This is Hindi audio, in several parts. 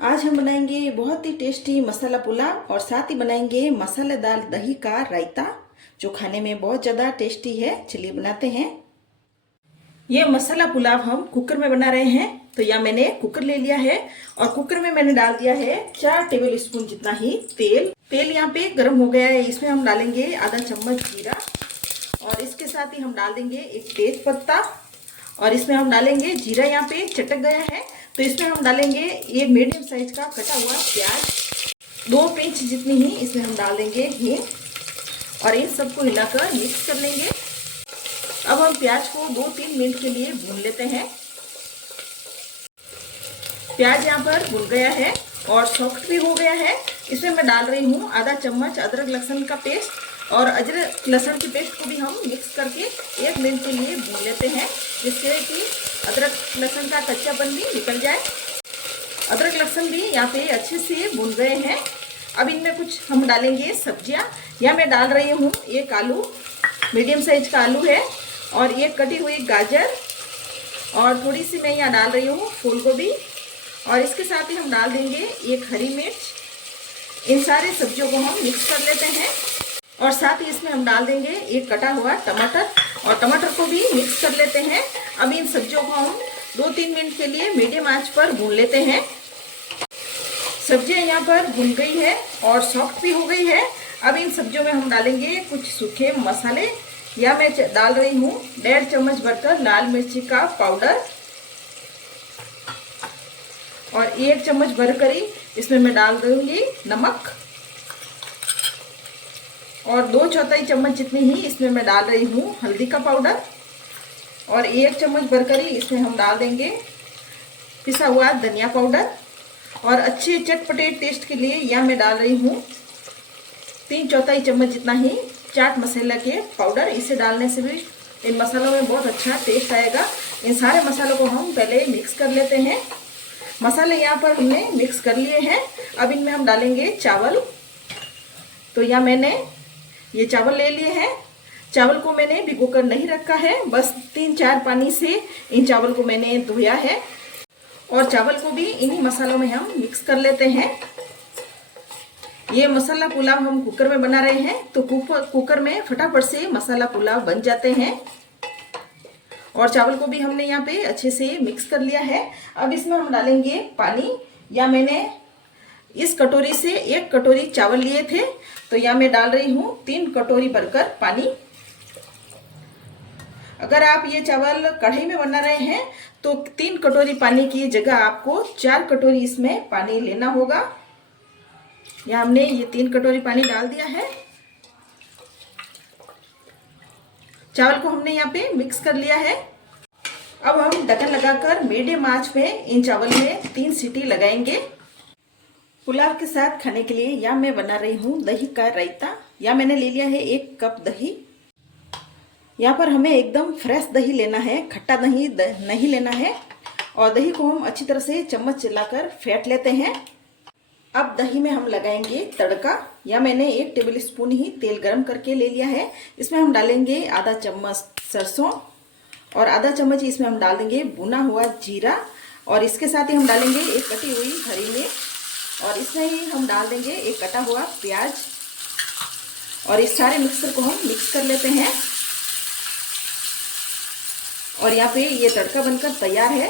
आज हम बनाएंगे बहुत ही टेस्टी मसाला पुलाव और साथ ही बनाएंगे मसालेदार दही का रायता जो खाने में बहुत ज़्यादा टेस्टी है। चलिए बनाते हैं। ये मसाला पुलाव हम कुकर में बना रहे हैं। तो यह मैंने कुकर ले लिया है और कुकर में मैंने डाल दिया है 4 टेबल स्पून जितना ही तेल। तेल यहाँ पे गर्म हो गया है। इसमें हम डालेंगे आधा चम्मच जीरा और इसके साथ ही हम डाल देंगे एक तेज पत्ता और इसमें हम डालेंगे जीरा यहाँ पे चटक गया है तो इसमें हम डालेंगे ये मीडियम साइज का कटा हुआ प्याज, 2 पिंच जितनी ही इसमें हम डाल देंगे हींग और इन सबको हिलाकर मिक्स कर लेंगे। अब हम प्याज को 2-3 मिनट के लिए भून लेते हैं। प्याज यहाँ पर भुन गया है और सॉफ्ट भी हो गया है। इसमें मैं डाल रही हूँ आधा चम्मच अदरक लहसुन का पेस्ट और अदरक लहसुन की पेस्ट को भी हम मिक्स करके 1 मिनट के लिए भून लेते हैं जिससे कि अदरक लहसुन का कच्चापन भी निकल जाए। अदरक लहसुन भी यहाँ पे अच्छे से भून गए हैं। अब इनमें कुछ हम डालेंगे सब्जियाँ। यहाँ मैं डाल रही हूँ एक आलू, मीडियम साइज का आलू है और एक कटी हुई गाजर और थोड़ी सी मैं यहाँ डाल रही हूँ फूल गोभी और इसके साथ ही हम डाल देंगे एक हरी मिर्च। इन सारे सब्जियों को हम मिक्स कर लेते हैं और साथ ही इसमें हम डाल देंगे एक कटा हुआ टमाटर और टमाटर को भी मिक्स कर लेते हैं। अब इन सब्जियों को हम 2-3 मिनट के लिए मीडियम आंच पर भून लेते हैं। सब्जियां यहाँ पर भून गई है और सॉफ्ट भी हो गई है। अब इन सब्जियों में हम डालेंगे कुछ सूखे मसाले। या मैं डाल रही हूँ 1.5 चम्मच भरकर लाल मिर्ची का पाउडर और 1 चम्मच भरकर ही इसमें मैं डाल दूंगी नमक और 2/4 चम्मच जितनी ही इसमें मैं डाल रही हूँ हल्दी का पाउडर और 1 चम्मच भरकर ही इसमें हम डाल देंगे पिसा हुआ धनिया पाउडर और अच्छे चटपटे टेस्ट के लिए यह मैं डाल रही हूँ 3/4 चम्मच जितना ही चाट मसाला के पाउडर। इसे डालने से भी इन मसालों में बहुत अच्छा टेस्ट आएगा। इन सारे मसालों को हम पहले मिक्स कर लेते हैं। मसाले यहाँ पर हमने मिक्स कर लिए हैं। अब इनमें हम डालेंगे चावल। तो यहाँ मैंने ये चावल ले लिए हैं। चावल को मैंने भिगोकर नहीं रखा है, बस 3-4 पानी से इन चावल को मैंने धोया है और चावल को भी इन्हीं मसालों में हम मिक्स कर लेते हैं। ये मसाला पुलाव हम कुकर में बना रहे हैं तो कुकर में फटाफट से मसाला पुलाव बन जाते हैं और चावल को भी हमने यहाँ पे अच्छे से मिक्स कर लिया है। अब इसमें हम डालेंगे पानी। या मैंने इस कटोरी से 1 कटोरी चावल लिए थे तो यहाँ मैं डाल रही हूँ 3 कटोरी भरकर पानी। अगर आप ये चावल कढ़ाई में बना रहे हैं तो 3 कटोरी पानी की जगह आपको 4 कटोरी इसमें पानी लेना होगा। यहाँ हमने ये 3 कटोरी पानी डाल दिया है। चावल को हमने यहाँ पे मिक्स कर लिया है। अब हम ढक्कन लगाकर मीडियम आंच पे इन चावल में 3 सीटी लगाएंगे। पुलाव के साथ खाने के लिए यहाँ मैं बना रही हूँ दही का रायता। यहाँ मैंने ले लिया है 1 कप दही। यहाँ पर हमें एकदम फ्रेश दही लेना है, खट्टा दही नहीं लेना है और दही को हम अच्छी तरह से चम्मच चलाकर फेंट लेते हैं। अब दही में हम लगाएंगे तड़का। या मैंने 1 टेबल स्पून ही तेल गरम करके ले लिया है। इसमें हम डालेंगे आधा चम्मच सरसों और आधा चम्मच इसमें हम डाल देंगे भुना हुआ जीरा और इसके साथ ही हम डालेंगे एक कटी हुई हरी मिर्च और इसमें ही हम डाल देंगे एक कटा हुआ प्याज और इस सारे मिक्सर को हम मिक्स कर लेते हैं। और यहाँ पे ये तड़का बनकर तैयार है।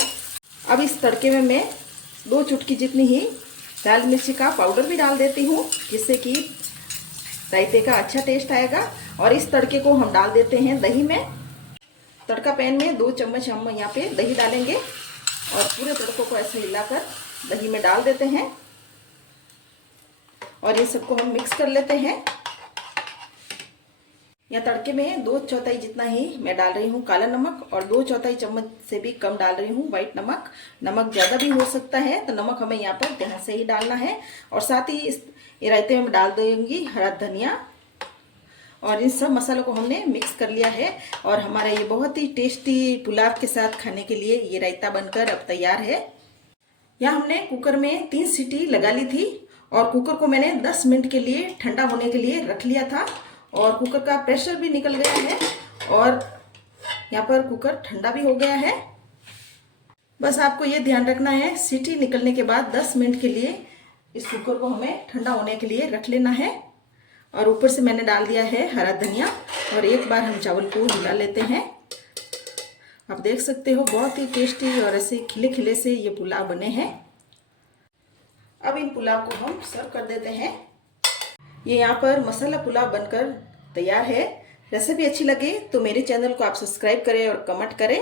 अब इस तड़के में मैं 2 चुटकी जितनी ही लाल मिर्ची का पाउडर भी डाल देती हूँ जिससे कि रायते का अच्छा टेस्ट आएगा। और इस तड़के को हम डाल देते हैं दही में। तड़का पैन में 2 चम्मच हम यहाँ पे दही डालेंगे और पूरे तड़कों को ऐसे हिलाकर दही में डाल देते हैं और ये सबको हम मिक्स कर लेते हैं। या तड़के में 2/4 जितना ही मैं डाल रही हूँ काला नमक और 2/4 चम्मच से भी कम डाल रही हूँ व्हाइट नमक। नमक ज़्यादा भी हो सकता है तो नमक हमें यहाँ पर ध्यान से ही डालना है। और साथ ही इस रायते में डाल दूंगी हरा धनिया और इन सब मसालों को हमने मिक्स कर लिया है और हमारा ये बहुत ही टेस्टी पुलाव के साथ खाने के लिए ये रायता बनकर अब तैयार है। यहाँ हमने कुकर में 3 सीटी लगा ली थी और कुकर को मैंने 10 मिनट के लिए ठंडा होने के लिए रख लिया था और कुकर का प्रेशर भी निकल गया है और यहाँ पर कुकर ठंडा भी हो गया है। बस आपको ये ध्यान रखना है, सीटी निकलने के बाद 10 मिनट के लिए इस कुकर को हमें ठंडा होने के लिए रख लेना है। और ऊपर से मैंने डाल दिया है हरा धनिया और एक बार हम चावल को हिला लेते हैं। आप देख सकते हो बहुत ही टेस्टी और ऐसे खिले खिले से ये पुलाव बने हैं। अब इन पुलाव को हम सर्व कर देते हैं। ये यहाँ पर मसाला पुलाव बनकर तैयार है। रेसिपी अच्छी लगे तो मेरे चैनल को आप सब्सक्राइब करें और कमेंट करें।